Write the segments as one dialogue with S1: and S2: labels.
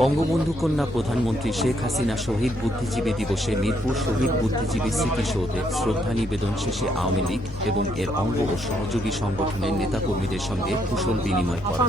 S1: বঙ্গবন্ধু কন্যা প্রধানমন্ত্রী শেখ হাসিনা শহীদ বুদ্ধিজীবী দিবসে মিরপুর শহীদ বুদ্ধিজীবী স্মৃতিসৌধে শ্রদ্ধা নিবেদন শেষে আওয়ামী লীগ এবং এর অঙ্গ ও সহযোগী সংগঠনের নেতাকর্মীদের সঙ্গে কুশল বিনিময় করেন।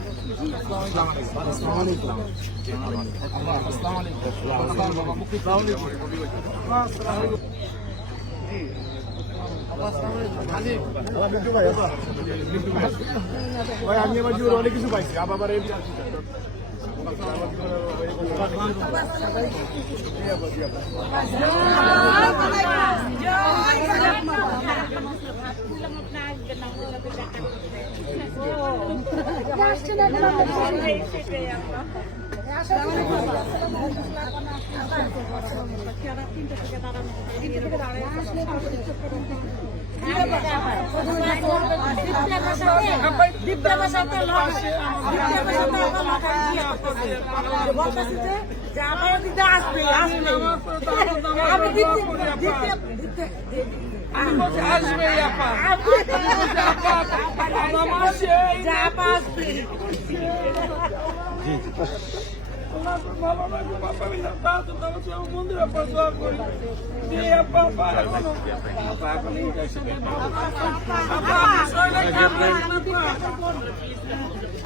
S2: আমি আমার জীবনে অনেক কিছু পাইছি আবার
S3: জয় যে আমার দিদা আসবে আসবে
S4: আমি দিতে
S3: দিতে আমি বলছি আসবে
S4: আপা আমি বলছি আপা আমার যা আপা আসবে জি ভালো লাগে বাবা মিলা তা তো তারা সব মন্দির আপা দোয়া করি যে আপা আপা এখন আপা এখন ইনজেকশন আপা শরীরে কামড়ে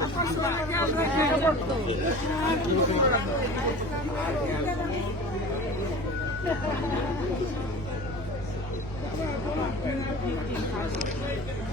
S4: আপা শরীরে কামড়ে